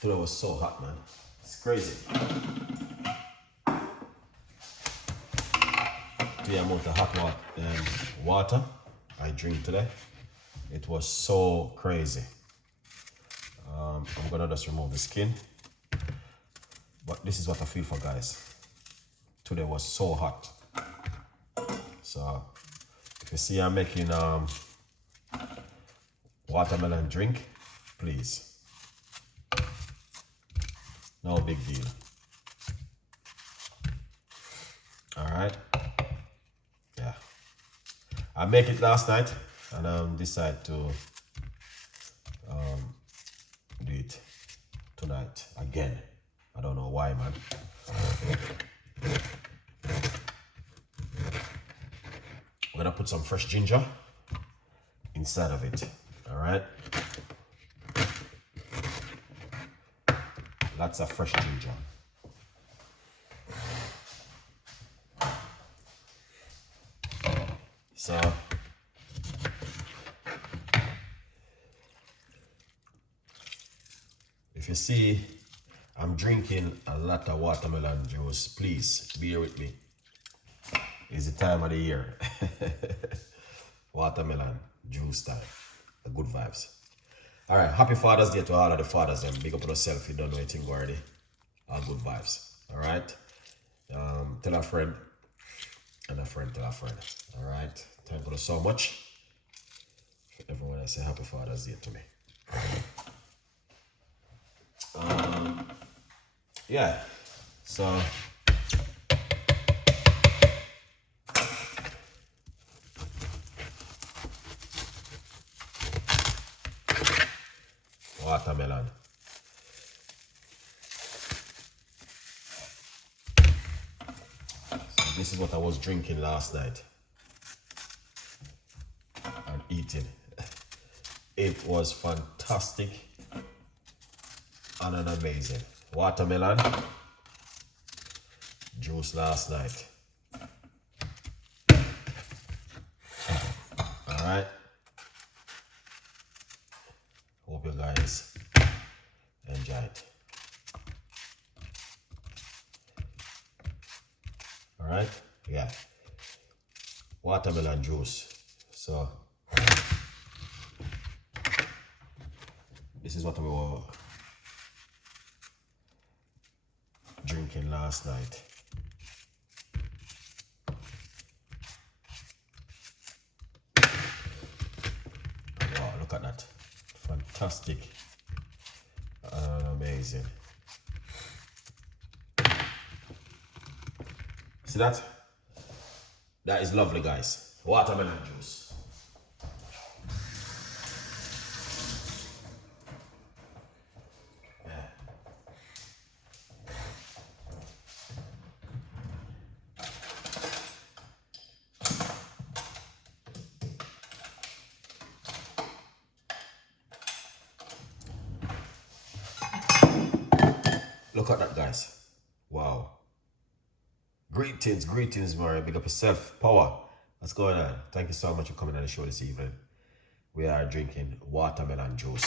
Today was so hot, man. It's crazy. The amount of hot water I drink today, it was so crazy. I'm gonna just remove the skin, but this is what I feel for, guys. Today was so hot, so if you see I'm making watermelon drink, please, no big deal. All right, yeah, I make it last night and decide to do it tonight again. I don't know why, man. We're gonna put some fresh ginger inside of it. All right, lots of fresh ginger. So if you see I'm drinking a lot of watermelon juice, please bear with me. It's the time of the year. Watermelon juice time. The good vibes. All right, happy Father's Day to all of the fathers. And big up on yourself if you don't know anything already. All good vibes. All right. Tell a friend, and a friend tell a friend. All right. Thank you so much for everyone that say happy Father's Day to me. Yeah. So watermelon. So this is what I was drinking last night and eating. It was fantastic and an amazing watermelon juice last night. All right. Hope you guys enjoy it. All right, yeah, watermelon juice. So this is what we were drinking last night. Wow, look at that. Fantastic and amazing. See that? That is lovely, guys. Watermelon juice. Yeah. Look at that, guys. Wow. Greetings, Mario. Big up yourself. Power. What's going on? Thank you so much for coming on the show this evening. We are drinking watermelon juice.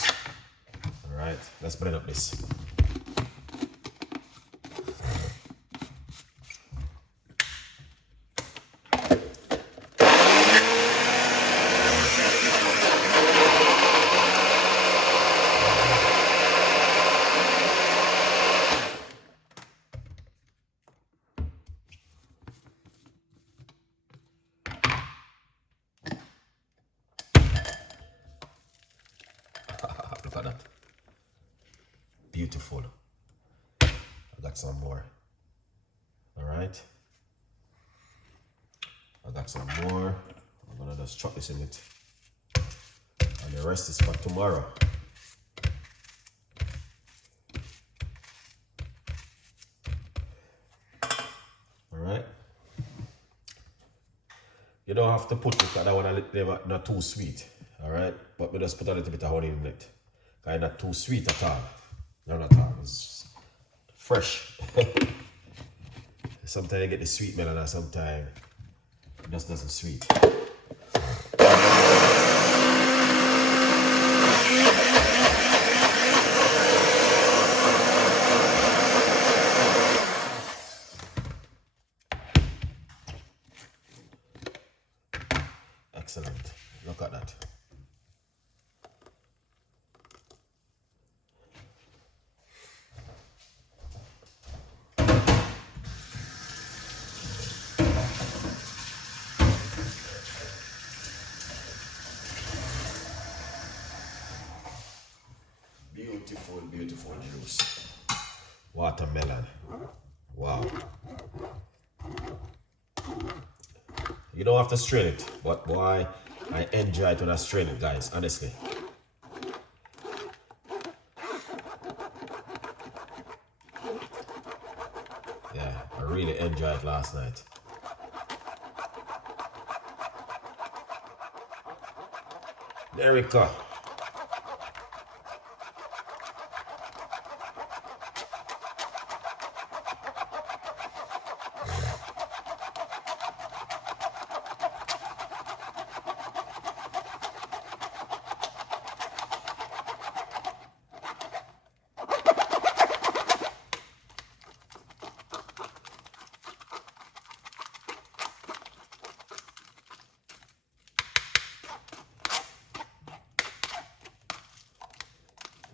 All right, let's blend up this. Look at that. Beautiful. I got some more. All right. I got some more. I'm gonna just chuck this in it. And the rest is for tomorrow. All right. You don't have to put it, that one not too sweet. All right. But we just put a little bit of honey in it. It's not too sweet at all. No, not at all. It's fresh. Sometimes you get the sweet melon and sometimes it just doesn't sweet. beautiful juice. Watermelon. Wow. You don't have to strain it, but boy, I enjoy it when I strain it, guys, honestly. Yeah, I really enjoyed it last night. There we go.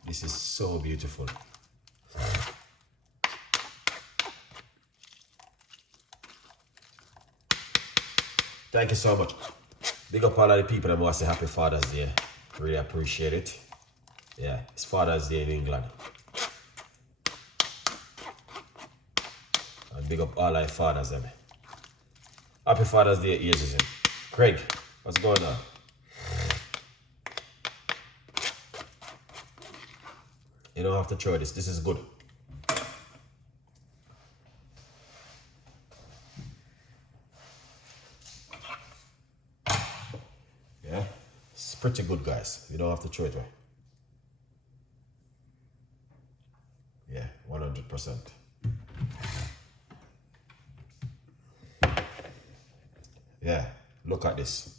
This is so beautiful. Thank you so much. Big up all of the people that want to say Happy Father's Day. Really appreciate it. Yeah, it's Father's Day in England. And big up all of the fathers, them. Happy Father's Day, ears in. Craig, what's going on? You don't have to try this. This is good. Yeah, it's pretty good, guys. You don't have to throw it away. Yeah, 100%. Yeah, look at this.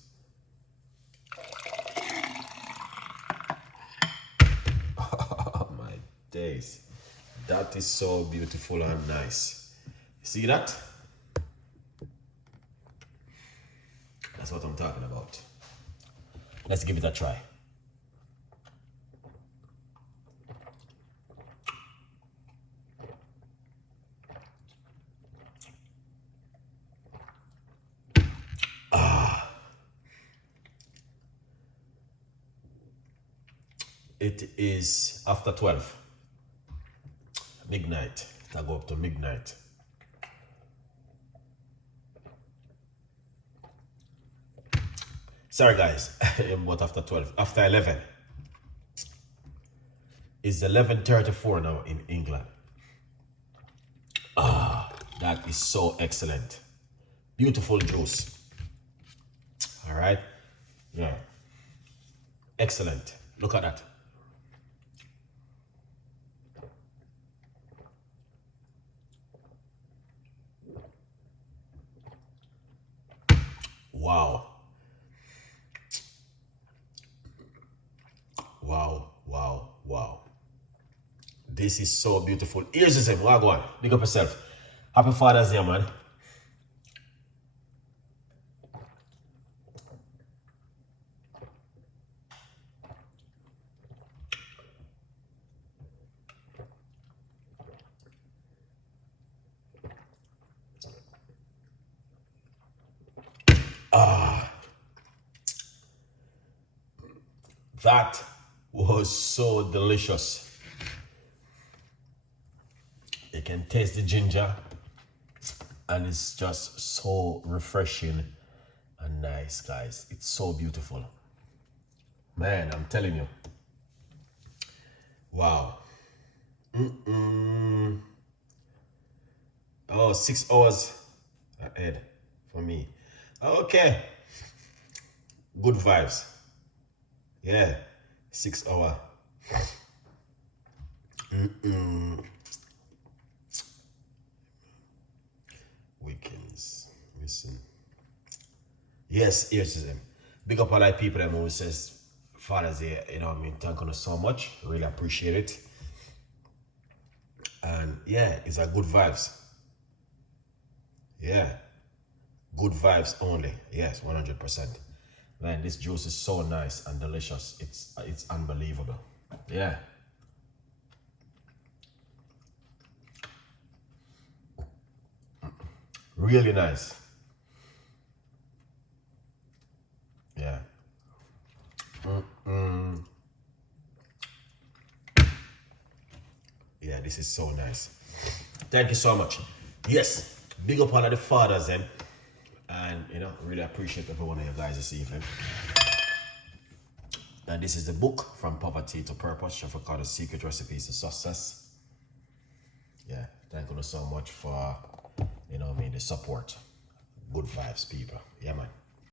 Oh my days. That is so beautiful and nice. See that? That's what I'm talking about. Let's give it a try. It is after 12. Midnight. I go up to midnight. Sorry guys, but after 12. After 11. It's 11:34 now in England. That is so excellent. Beautiful juice. All right. Yeah. Excellent. Look at that. Wow. Wow. Wow. Wow. This is so beautiful. Here's the same. Go on. Big up yourself. Happy Father's Day, man. That was so delicious. You can taste the ginger, and it's just so refreshing and nice, guys. It's so beautiful. Man, I'm telling you. Wow. Oh, 6 hours ahead for me. Okay. Good vibes. Yeah. 6 hour. Weekends. Listen. Yes, here's them. Big up all that people that who says Father's Day, you know what I mean? Thank you so much. Really appreciate it. And yeah, it's a good vibes. Yeah. Good vibes only. Yes, 100%. Man, this juice is so nice and delicious. It's unbelievable. Yeah. Really nice. Yeah. this is so nice. Thank you so much. Yes, big up all of the fathers then. And you know, really appreciate every one of you guys this evening. And this is the book From Poverty to Purpose, Chef Ricardo's Secret Recipes to Success. Yeah, thank you so much for, you know, the support. Good vibes, people. Yeah, man.